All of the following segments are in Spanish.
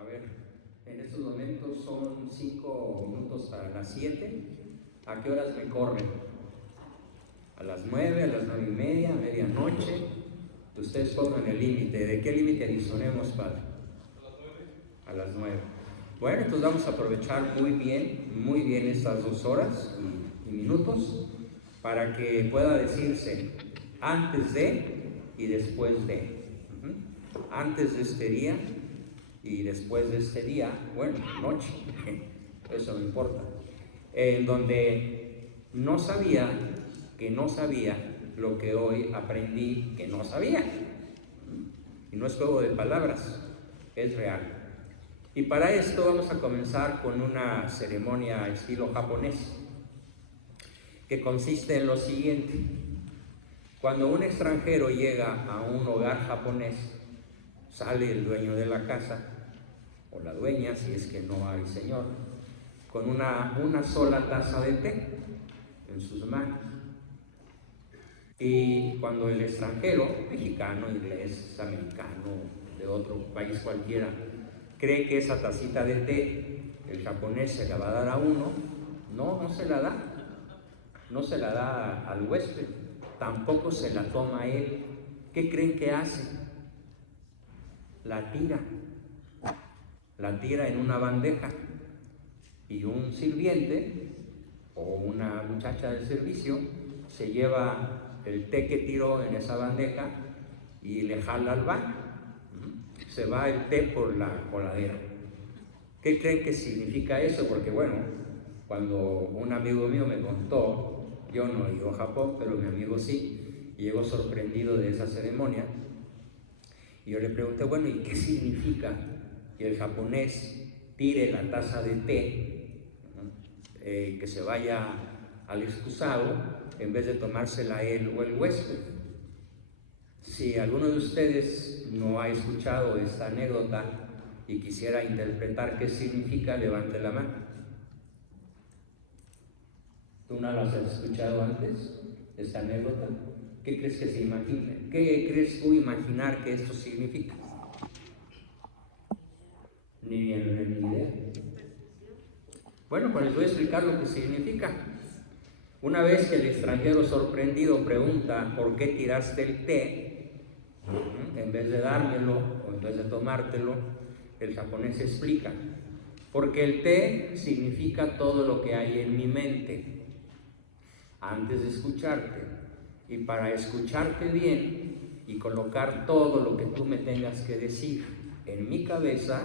A ver, en estos momentos son 5 minutos para las 7. ¿A qué horas me corren? A las 9, a las 9:30, a medianoche. Ustedes pongan el límite. ¿De qué límite disponemos, Padre? A las 9. Bueno, entonces vamos a aprovechar muy bien estas 2 horas y minutos para que pueda decirse antes de y después de. Antes de este día y después de este día, bueno, noche, eso no importa. En donde no sabía que no sabía lo que hoy aprendí que no sabía. Y no es juego de palabras, es real. Y para esto vamos a comenzar con una ceremonia estilo japonés, que consiste en lo siguiente. Cuando un extranjero llega a un hogar japonés, sale el dueño de la casa, o la dueña, si es que no hay señor, con una sola taza de té en sus manos. Y cuando el extranjero, mexicano, inglés, americano, de otro país cualquiera, cree que esa tacita de té, el japonés se la va a dar a uno, no se la da. No se la da al huésped, tampoco se la toma él. ¿Qué creen que hace? La tira en una bandeja, y un sirviente o una muchacha de servicio se lleva el té que tiró en esa bandeja y le jala al baño. Se va el té por la coladera. ¿Qué creen que significa eso? Porque bueno, cuando un amigo mío me contó, yo no he ido a Japón, pero mi amigo sí, y llegó sorprendido de esa ceremonia. Y yo le pregunté, bueno, ¿y qué significa que el japonés tire la taza de té, que se vaya al excusado, en vez de tomársela él o el huésped? Si alguno de ustedes no ha escuchado esta anécdota y quisiera interpretar qué significa, levante la mano. ¿Tú no las has escuchado antes, esta anécdota? ¿Qué crees que se imagina? ¿Qué crees tú imaginar que esto significa? Ni idea. Bueno, pues les voy a explicar lo que significa. Una vez que el extranjero sorprendido pregunta ¿por qué tiraste el té? En vez de dármelo o en vez de tomártelo, el japonés explica: porque el té significa todo lo que hay en mi mente antes de escucharte, y para escucharte bien y colocar todo lo que tú me tengas que decir en mi cabeza,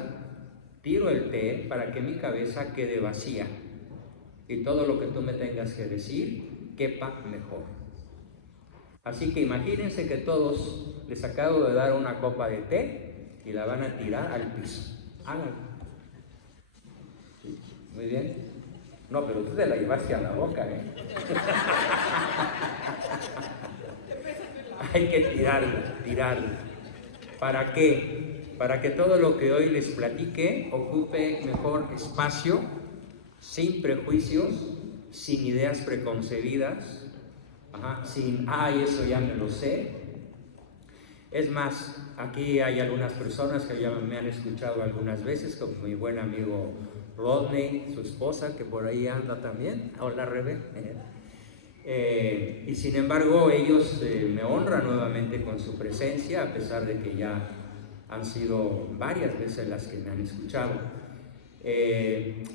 tiro el té para que mi cabeza quede vacía y todo lo que tú me tengas que decir quepa mejor. Así que imagínense que todos les acabo de dar una copa de té y la van a tirar al piso. Háganlo. ¿Sí? Muy bien. No, pero tú te la llevaste a la boca, ¿eh? Hay que tirarla. ¿Para qué? Para que todo lo que hoy les platique ocupe mejor espacio, sin prejuicios, sin ideas preconcebidas, sin, eso ya me lo sé. Es más, aquí hay algunas personas que ya me han escuchado algunas veces, como mi buen amigo Rodney, su esposa, que por ahí anda también. Hola, Rebe. Y sin embargo ellos me honran nuevamente con su presencia, a pesar de que ya han sido varias veces las que me han escuchado.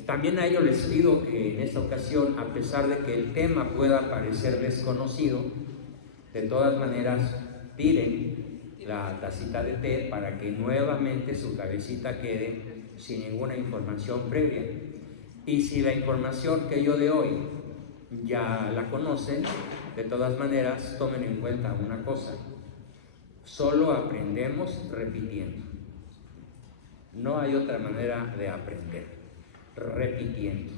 También a ellos les pido que en esta ocasión, a pesar de que el tema pueda parecer desconocido, de todas maneras tiren la tacita de té para que nuevamente su cabecita quede sin ninguna información previa. Y si la información que yo de hoy ya la conocen, de todas maneras tomen en cuenta una cosa: solo aprendemos repitiendo. No hay otra manera de aprender, repitiendo.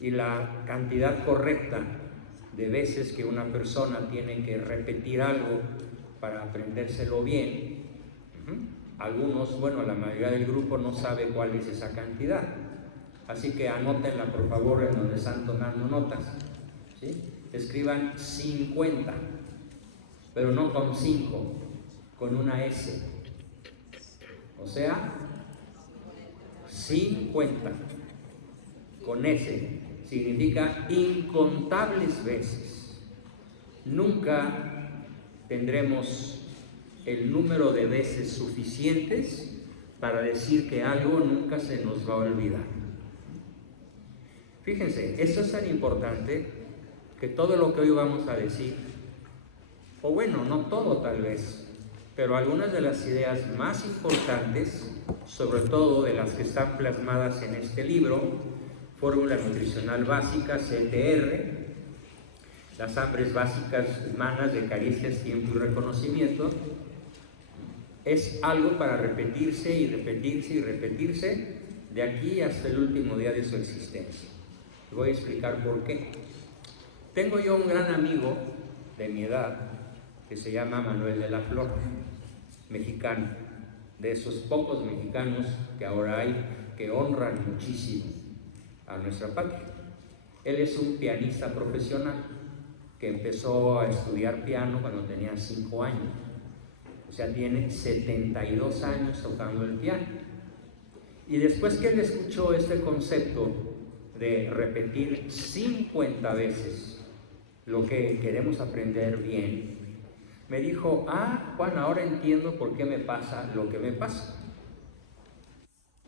Y la cantidad correcta de veces que una persona tiene que repetir algo para aprendérselo bien, algunos, la mayoría del grupo no sabe cuál es esa cantidad. Así que anótenla por favor en donde están tomando notas. ¿Sí? Escriban 50, pero no con 5, con una S. O sea, 50, con S, significa incontables veces. Nunca tendremos el número de veces suficientes para decir que algo nunca se nos va a olvidar. Fíjense, esto es tan importante que todo lo que hoy vamos a decir, o bueno, no todo tal vez, pero algunas de las ideas más importantes, sobre todo de las que están plasmadas en este libro, Fórmula Nutricional Básica, CTR, las hambres básicas humanas de caricias, tiempo y reconocimiento, es algo para repetirse y repetirse y repetirse de aquí hasta el último día de su existencia. Voy a explicar por qué. Tengo yo un gran amigo de mi edad que se llama Manuel de la Flor, mexicano, de esos pocos mexicanos que ahora hay que honran muchísimo a nuestra patria. Él es un pianista profesional que empezó a estudiar piano cuando tenía 5 años. O sea, tiene 72 años tocando el piano. Y después que él escuchó este concepto de repetir 50 veces lo que queremos aprender bien, me dijo: Juan, ahora entiendo por qué me pasa lo que me pasa.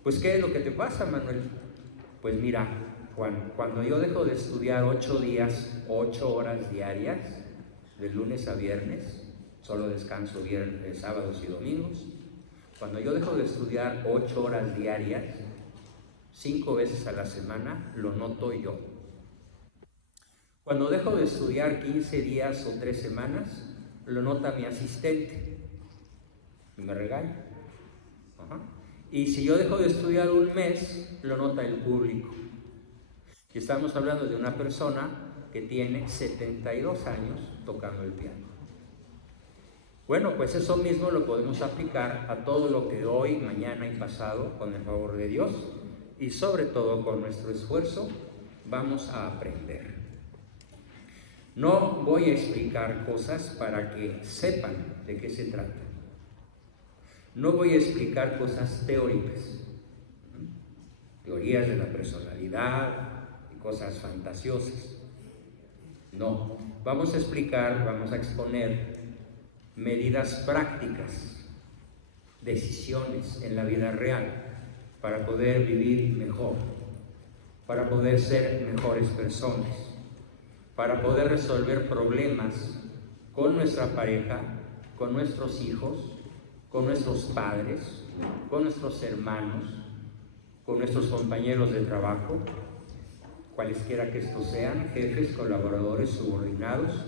Pues, ¿qué es lo que te pasa, Manuel? Pues mira, Juan, cuando yo dejo de estudiar 8 días, 8 horas diarias, de lunes a viernes, solo descanso viernes, sábados y domingos, cuando yo dejo de estudiar 8 horas diarias, 5 veces a la semana, lo noto yo. Cuando dejo de estudiar 15 días o 3 semanas, lo nota mi asistente y me regaña. Y si yo dejo de estudiar un mes, lo nota el público. Y estamos hablando de una persona que tiene 72 años tocando el piano. Bueno, pues eso mismo lo podemos aplicar a todo lo que hoy, mañana y pasado, con el favor de Dios, y sobre todo con nuestro esfuerzo, vamos a aprender. No voy a explicar cosas para que sepan de qué se trata. No voy a explicar cosas teóricas, teorías de la personalidad y cosas fantasiosas. No, vamos a explicar, vamos a exponer medidas prácticas, decisiones en la vida real para poder vivir mejor, para poder ser mejores personas, para poder resolver problemas con nuestra pareja, con nuestros hijos, con nuestros padres, con nuestros hermanos, con nuestros compañeros de trabajo, cualesquiera que estos sean, jefes, colaboradores, subordinados,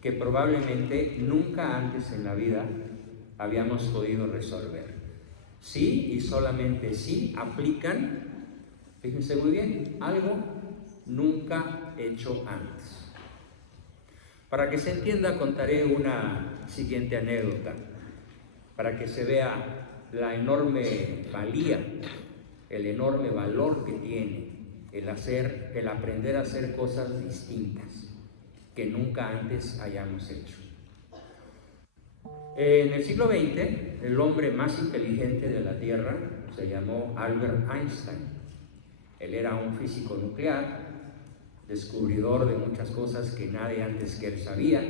que probablemente nunca antes en la vida habíamos podido resolver. Sí, y solamente sí, aplican, fíjense muy bien, algo nunca hecho antes. Para que se entienda, contaré una siguiente anécdota, para que se vea la enorme valía, el enorme valor que tiene el aprender a hacer cosas distintas que nunca antes hayamos hecho. En el siglo XX, el hombre más inteligente de la Tierra se llamó Albert Einstein. Él era un físico nuclear, descubridor de muchas cosas que nadie antes que él sabía,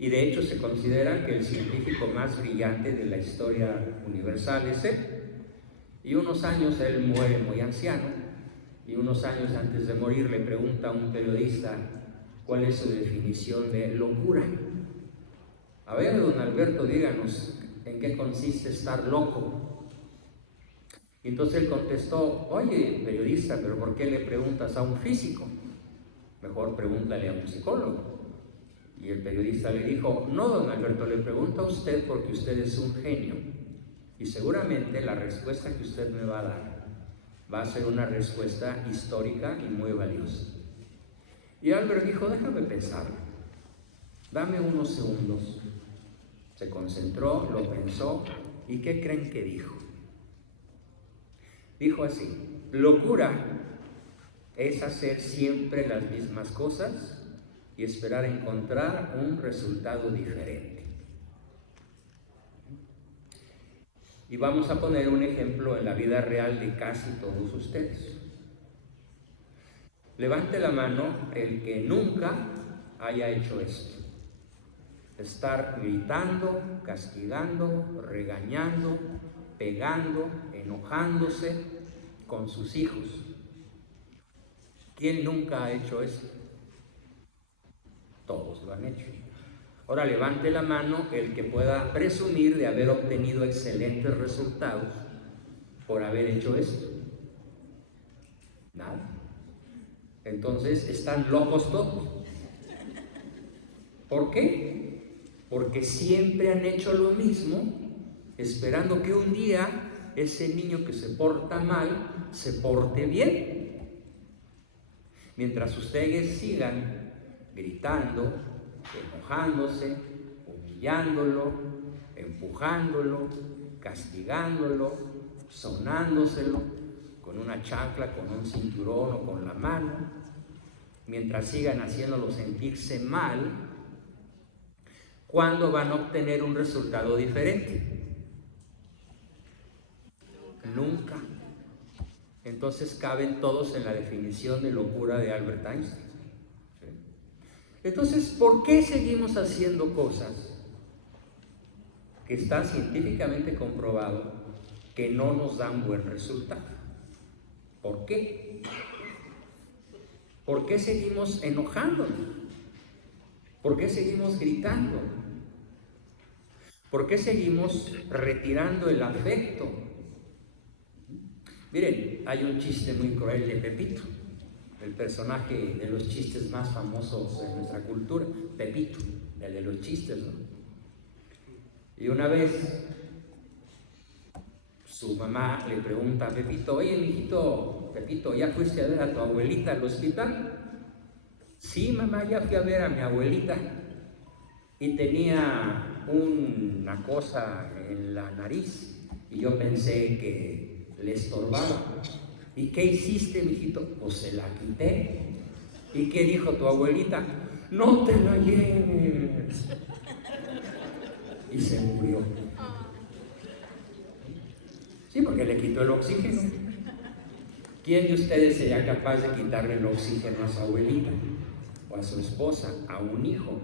y de hecho se considera que el científico más brillante de la historia universal es él. Y unos años él muere muy anciano, y unos años antes de morir le pregunta a un periodista cuál es su definición de locura. A ver, don Alberto, díganos en qué consiste estar loco. Y entonces él contestó: oye, periodista, pero ¿por qué le preguntas a un físico? Mejor pregúntale a un psicólogo. Y el periodista le dijo: no, don Alberto, le pregunto a usted porque usted es un genio, y seguramente la respuesta que usted me va a dar va a ser una respuesta histórica y muy valiosa. Y Albert dijo: déjame pensarlo, dame unos segundos. Se concentró, lo pensó, ¿y qué creen que dijo? Dijo así: locura es hacer siempre las mismas cosas y esperar encontrar un resultado diferente. Y vamos a poner un ejemplo en la vida real de casi todos ustedes. Levante la mano el que nunca haya hecho esto. Estar gritando, castigando, regañando, pegando, enojándose con sus hijos. ¿Quién nunca ha hecho esto? Todos lo han hecho. Ahora levante la mano el que pueda presumir de haber obtenido excelentes resultados por haber hecho esto. Nada. Entonces están locos todos. ¿Por qué? Porque siempre han hecho lo mismo, esperando que un día ese niño que se porta mal se porte bien. Mientras ustedes sigan gritando, enojándose, humillándolo, empujándolo, castigándolo, sonándoselo con una chancla, con un cinturón o con la mano, mientras sigan haciéndolo sentirse mal, ¿cuándo van a obtener un resultado diferente? Nunca. Entonces caben todos en la definición de locura de Albert Einstein. Entonces, ¿por qué seguimos haciendo cosas que está científicamente comprobado que no nos dan buen resultado? ¿Por qué? ¿Por qué seguimos enojándonos? ¿Por qué seguimos gritando? ¿Por qué seguimos retirando el afecto? Miren, hay un chiste muy cruel de Pepito, el personaje de los chistes más famosos en nuestra cultura, Pepito, el de los chistes, ¿no? Y una vez su mamá le pregunta a Pepito: oye, mijito, Pepito, ¿ya fuiste a ver a tu abuelita al hospital? Sí, mamá, ya fui a ver a mi abuelita y tenía una cosa en la nariz y yo pensé que le estorbaba. ¿Y qué hiciste, mijito? Pues se la quité. ¿Y qué dijo tu abuelita? No te la lleves. Y se murió. Sí, porque le quitó el oxígeno. ¿Quién de ustedes sería capaz de quitarle el oxígeno a su abuelita o a su esposa, a un hijo?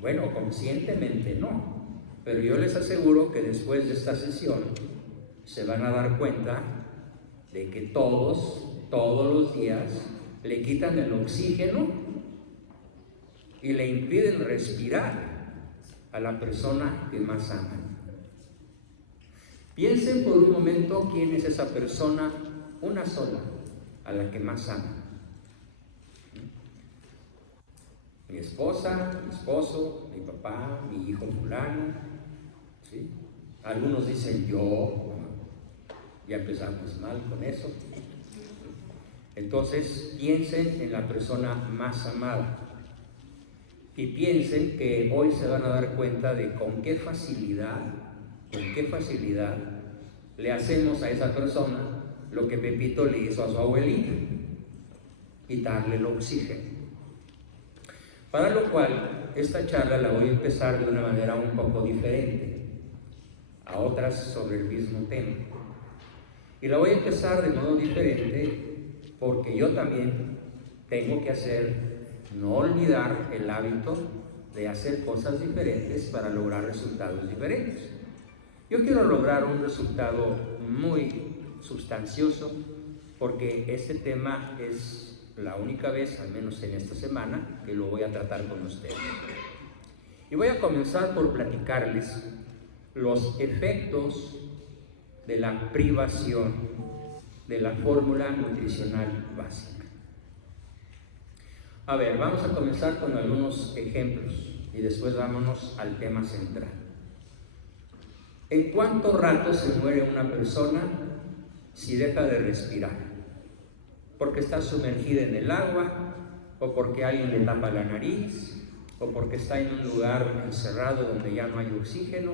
Bueno, conscientemente no, pero yo les aseguro que después de esta sesión se van a dar cuenta de que todos los días le quitan el oxígeno y le impiden respirar a la persona que más aman. Piensen por un momento quién es esa persona, una sola, a la que más aman. Mi esposa, mi esposo, mi papá, mi hijo fulano, ¿sí? Algunos dicen yo, ya empezamos mal con eso. Entonces piensen en la persona más amada y piensen que hoy se van a dar cuenta de con qué facilidad le hacemos a esa persona lo que Pepito le hizo a su abuelita: quitarle el oxígeno. Para lo cual, esta charla la voy a empezar de una manera un poco diferente a otras sobre el mismo tema. Y la voy a empezar de modo diferente porque yo también tengo que no olvidar el hábito de hacer cosas diferentes para lograr resultados diferentes. Yo quiero lograr un resultado muy sustancioso porque este tema es la única vez, al menos en esta semana, que lo voy a tratar con ustedes. Y voy a comenzar por platicarles los efectos de la privación de la fórmula nutricional básica. A ver, vamos a comenzar con algunos ejemplos y después vámonos al tema central. ¿En cuánto rato se muere una persona si deja de respirar? ¿Porque está sumergida en el agua? ¿O porque alguien le tapa la nariz? ¿O porque está en un lugar encerrado donde ya no hay oxígeno?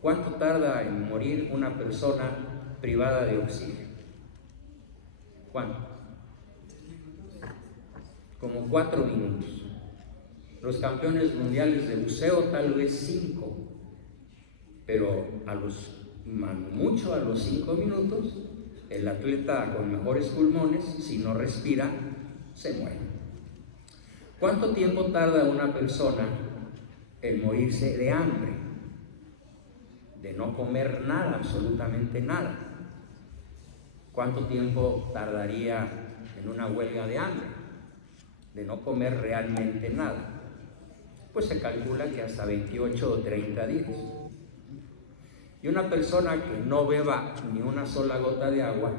¿Cuánto tarda en morir una persona privada de oxígeno? ¿Cuánto? Como 4 minutos. Los campeones mundiales de buceo tal vez 5. pero mucho a los 5 minutos, el atleta con mejores pulmones, si no respira, se muere. ¿Cuánto tiempo tarda una persona en morirse de hambre? De no comer nada, absolutamente nada. ¿Cuánto tiempo tardaría en una huelga de hambre? De no comer realmente nada. Pues se calcula que hasta 28 o 30 días. Y una persona que no beba ni una sola gota de agua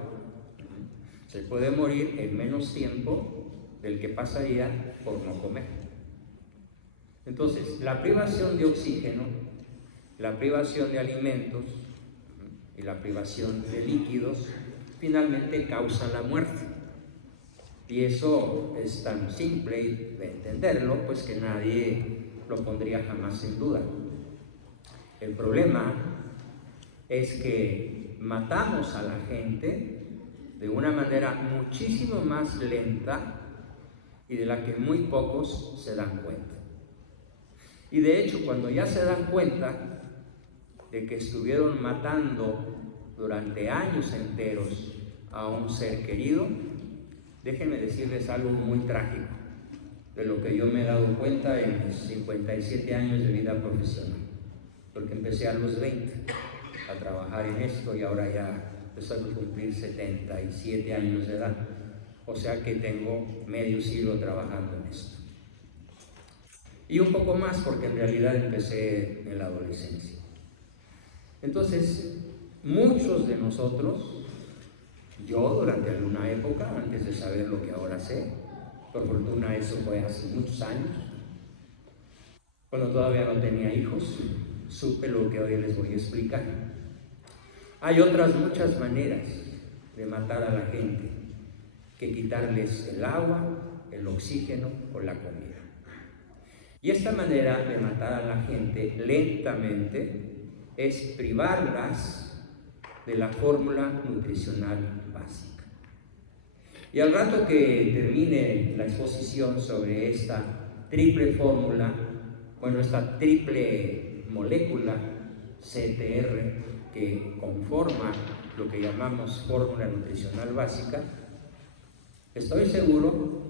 se puede morir en menos tiempo del que pasaría por no comer. Entonces, la privación de oxígeno, la privación de alimentos y la privación de líquidos finalmente causan la muerte. Y eso es tan simple de entenderlo, pues que nadie lo pondría jamás en duda. El problema es que matamos a la gente de una manera muchísimo más lenta y de la que muy pocos se dan cuenta. Y de hecho, cuando ya se dan cuenta de que estuvieron matando durante años enteros a un ser querido, déjenme decirles algo muy trágico, de lo que yo me he dado cuenta en mis 57 años de vida profesional, porque empecé a los 20 a trabajar en esto y ahora ya estoy a cumplir 77 años de edad, o sea que tengo medio siglo trabajando en esto. Y un poco más porque en realidad empecé en la adolescencia. Entonces, muchos de nosotros, yo durante alguna época, antes de saber lo que ahora sé, por fortuna eso fue hace muchos años, cuando todavía no tenía hijos, supe lo que hoy les voy a explicar. Hay otras muchas maneras de matar a la gente que quitarles el agua, el oxígeno o la comida. Y esta manera de matar a la gente lentamente es privarlas de la fórmula nutricional básica. Y al rato que termine la exposición sobre esta triple fórmula, bueno, esta triple molécula CTR que conforma lo que llamamos fórmula nutricional básica, estoy seguro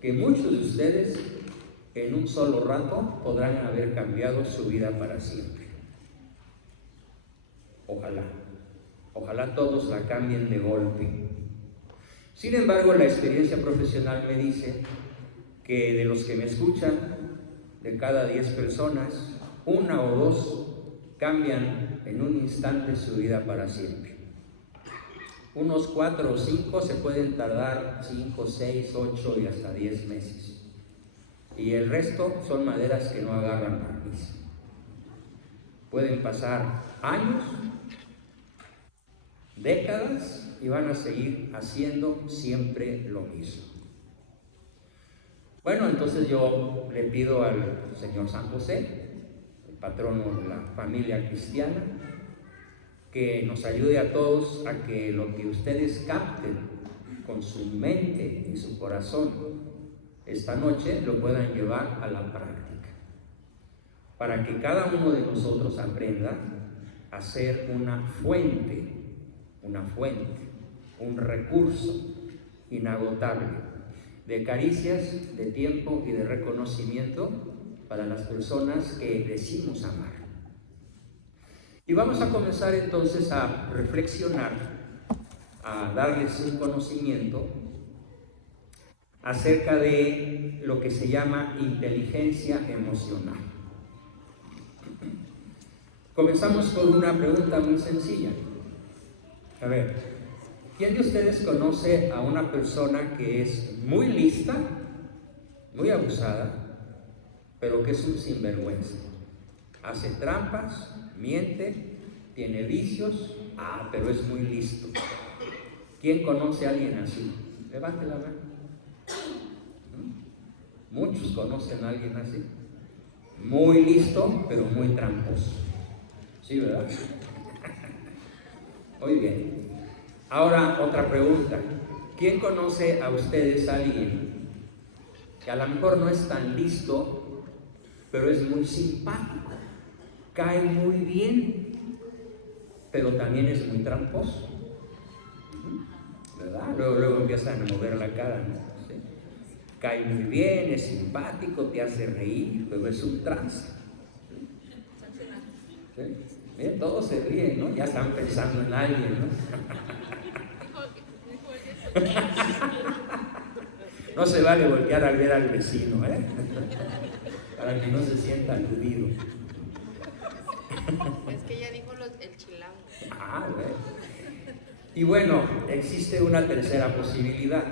que muchos de ustedes en un solo rato podrán haber cambiado su vida para siempre. Ojalá todos la cambien de golpe. Sin embargo, la experiencia profesional me dice que de los que me escuchan, de cada 10 personas, 1 o 2 cambian en un instante su vida para siempre. Unos 4 o 5 se pueden tardar 5, 6, 8 y hasta 10 meses. Y el resto son maderas que no agarran barniz. Pueden pasar años, décadas y van a seguir haciendo siempre lo mismo. Bueno, entonces yo le pido al Señor San José, el patrono de la familia cristiana, que nos ayude a todos a que lo que ustedes capten con su mente y su corazón esta noche lo puedan llevar a la práctica, para que cada uno de nosotros aprenda a ser una fuente, un recurso inagotable de caricias, de tiempo y de reconocimiento para las personas que decimos amar. Y vamos a comenzar entonces a reflexionar, a darles un conocimiento acerca de lo que se llama inteligencia emocional. Comenzamos con una pregunta muy sencilla. A ver, ¿quién de ustedes conoce a una persona que es muy lista, muy abusada, pero que es un sinvergüenza? Hace trampas, miente, tiene vicios, pero es muy listo. ¿Quién conoce a alguien así? Levante la mano. Muchos conocen a alguien así. Muy listo, pero muy tramposo. ¿Sí, verdad? Muy bien. Ahora otra pregunta. ¿Quién conoce a ustedes a alguien que a lo mejor no es tan listo, pero es muy simpático? Cae muy bien, pero también es muy tramposo, ¿verdad? Luego empiezan a mover la cara, ¿no? ¿Sí? Cae muy bien, es simpático, te hace reír, pero es un trance. ¿Sí? Miren, todos se ríen, ¿no? Ya están pensando en alguien, ¿no? No se vale voltear a ver al vecino, ¿eh? Para que no se sienta aludido. Es que ella dijo el chilango. Ah, bueno. Y bueno, existe una tercera posibilidad.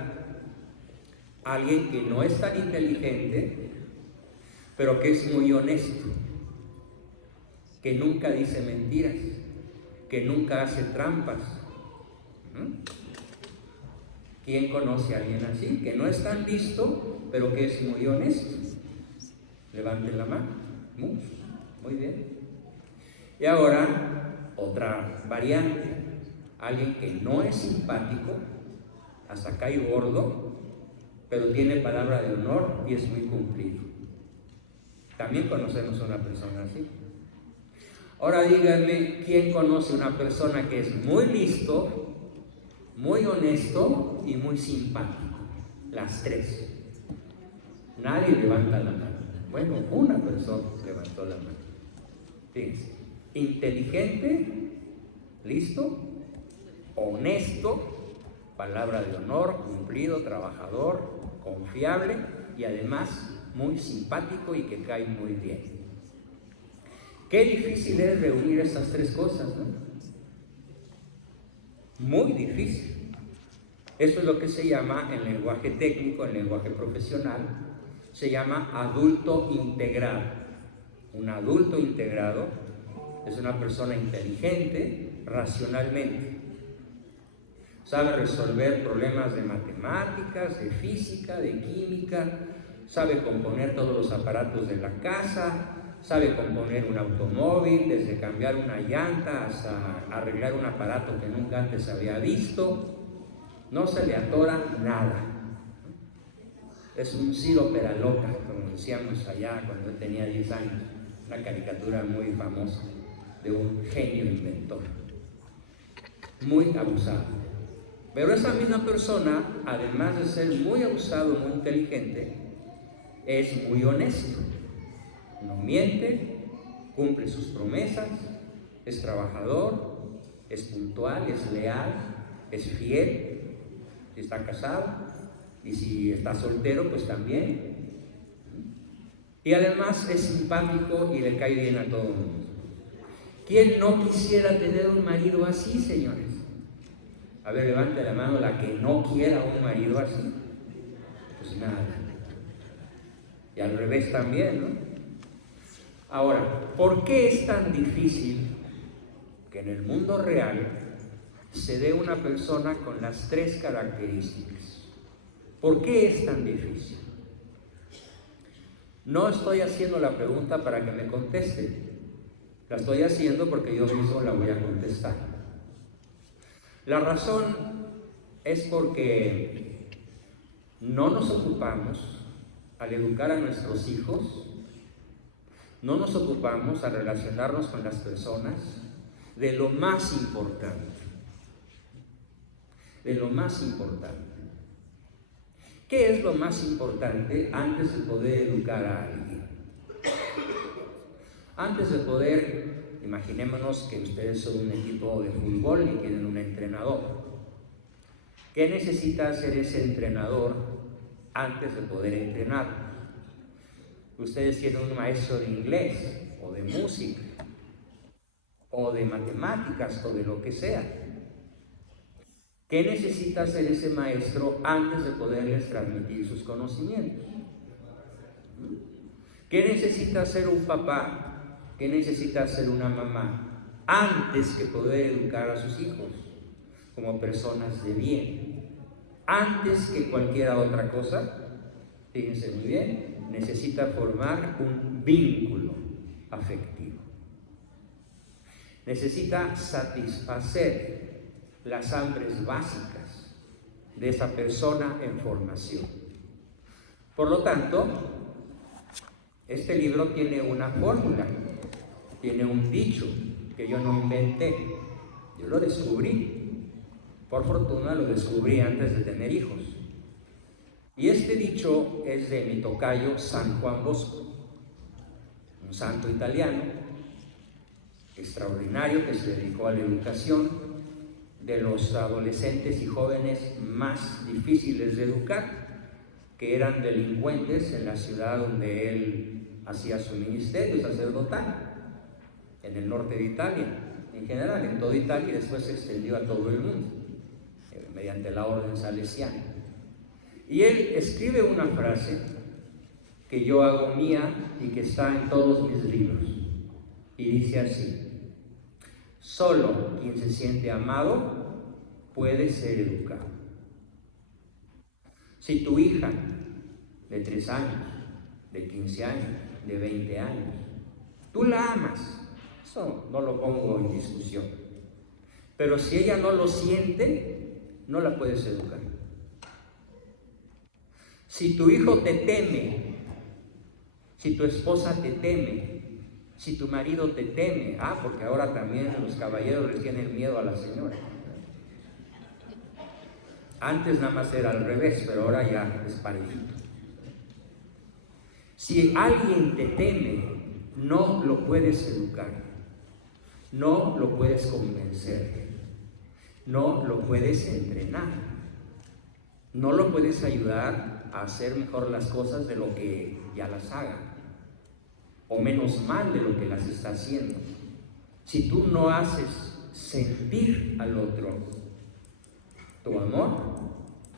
Alguien que no es tan inteligente, pero que es muy honesto, que nunca dice mentiras, que nunca hace trampas. ¿Quién conoce a alguien así? Que no es tan listo, pero que es muy honesto. Levanten la mano. Muchos. Muy bien. Y ahora, otra variante. Alguien que no es simpático, hasta cae gordo, pero tiene palabra de honor y es muy cumplido. También conocemos a una persona así. Ahora díganme, ¿quién conoce una persona que es muy listo, muy honesto y muy simpático? Las tres. Nadie levanta la mano. Bueno, una persona levantó la mano. Fíjense, inteligente, listo, honesto, palabra de honor, cumplido, trabajador, confiable y además muy simpático y que cae muy bien. Qué difícil es reunir estas tres cosas, ¿no? Muy difícil. Eso es lo que se llama en lenguaje técnico, en lenguaje profesional, se llama adulto integrado. Un adulto integrado es una persona inteligente racionalmente. Sabe resolver problemas de matemáticas, de física, de química, sabe componer todos los aparatos de la casa, sabe componer un automóvil, desde cambiar una llanta hasta arreglar un aparato que nunca antes había visto. No se le atora nada. Es un Ciro Peraloca, como decíamos allá cuando él tenía 10 años, una caricatura muy famosa de un genio inventor, muy abusado. Pero esa misma persona, además de ser muy abusado, muy inteligente, es muy honesto. No miente, cumple sus promesas, es trabajador, es puntual, es leal, es fiel, si está casado, y si está soltero, pues también. Y además es simpático y le cae bien a todo el mundo. ¿Quién no quisiera tener un marido así, señores? A ver, levante la mano la que no quiera un marido así. Pues nada. Y al revés también, ¿no? Ahora, ¿por qué es tan difícil que en el mundo real se dé una persona con las tres características? ¿Por qué es tan difícil? No estoy haciendo la pregunta para que me contesten. La estoy haciendo porque yo mismo la voy a contestar. La razón es porque no nos ocupamos al educar a nuestros hijos, no nos ocupamos al relacionarnos con las personas de lo más importante. De lo más importante. ¿Qué es lo más importante antes de poder educar a alguien? Antes de poder, imaginémonos que ustedes son un equipo de fútbol y tienen un entrenador. ¿Qué necesita hacer ese entrenador antes de poder entrenar? Ustedes tienen un maestro de inglés o de música o de matemáticas o de lo que sea. ¿Qué necesita hacer ese maestro antes de poderles transmitir sus conocimientos? ¿Qué necesita hacer un papá? ¿Qué necesita hacer una mamá antes que poder educar a sus hijos como personas de bien? Antes que cualquier otra cosa, fíjense muy bien, necesita formar un vínculo afectivo. Necesita satisfacer las hambres básicas de esa persona en formación. Por lo tanto, este libro tiene una fórmula, tiene un dicho que yo no inventé, Yo lo descubrí. Por fortuna lo descubrí antes de tener hijos. Y este dicho es de mi tocayo San Juan Bosco, un santo italiano extraordinario que se dedicó a la educación de los adolescentes y jóvenes más difíciles de educar, que eran delincuentes en la ciudad donde él hacía su ministerio sacerdotal, en el norte de Italia, en general, en toda Italia, y después se extendió a todo el mundo, mediante la orden salesiana. Y él escribe una frase que yo hago mía y que está en todos mis libros, y dice así: solo quien se siente amado puede ser educado. Si tu hija de 3 años, de 15 años, de 20 años, tú la amas, eso no lo pongo en discusión, pero si ella no lo siente, no la puedes educar. Si tu hijo te teme, si tu esposa te teme, si tu marido te teme, porque ahora también los caballeros les tienen miedo a la señora. Antes nada más era al revés, pero ahora ya es parejito. Si alguien te teme, no lo puedes educar, no lo puedes convencer, no lo puedes entrenar, no lo puedes ayudar a hacer mejor las cosas de lo que ya las haga, o menos mal de lo que las está haciendo. Si tú no haces sentir al otro tu amor,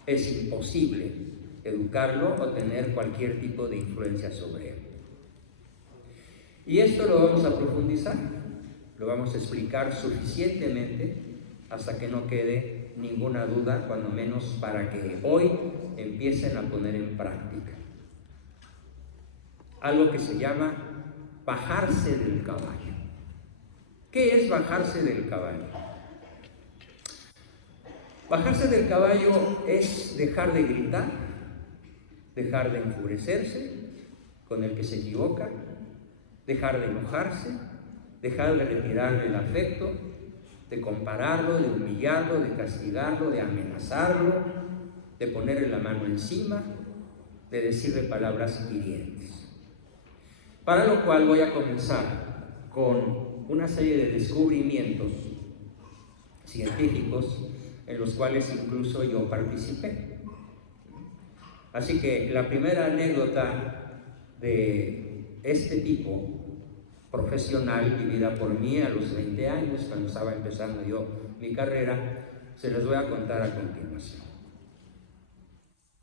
es imposible educarlo o tener cualquier tipo de influencia sobre él. Y esto lo vamos a profundizar, lo vamos a explicar suficientemente hasta que no quede ninguna duda, cuando menos para que hoy empiecen a poner en práctica algo que se llama bajarse del caballo. ¿Qué es bajarse del caballo? Bajarse del caballo es dejar de gritar, dejar de enfurecerse con el que se equivoca, dejar de enojarse, dejar de retirarle el afecto, de compararlo, de humillarlo, de castigarlo, de amenazarlo, de ponerle la mano encima, de decirle palabras hirientes. Para lo cual voy a comenzar con una serie de descubrimientos científicos en los cuales incluso yo participé. Así que la primera anécdota de este tipo profesional, vivida por mí a los 20 años, cuando estaba empezando yo mi carrera, se las voy a contar a continuación.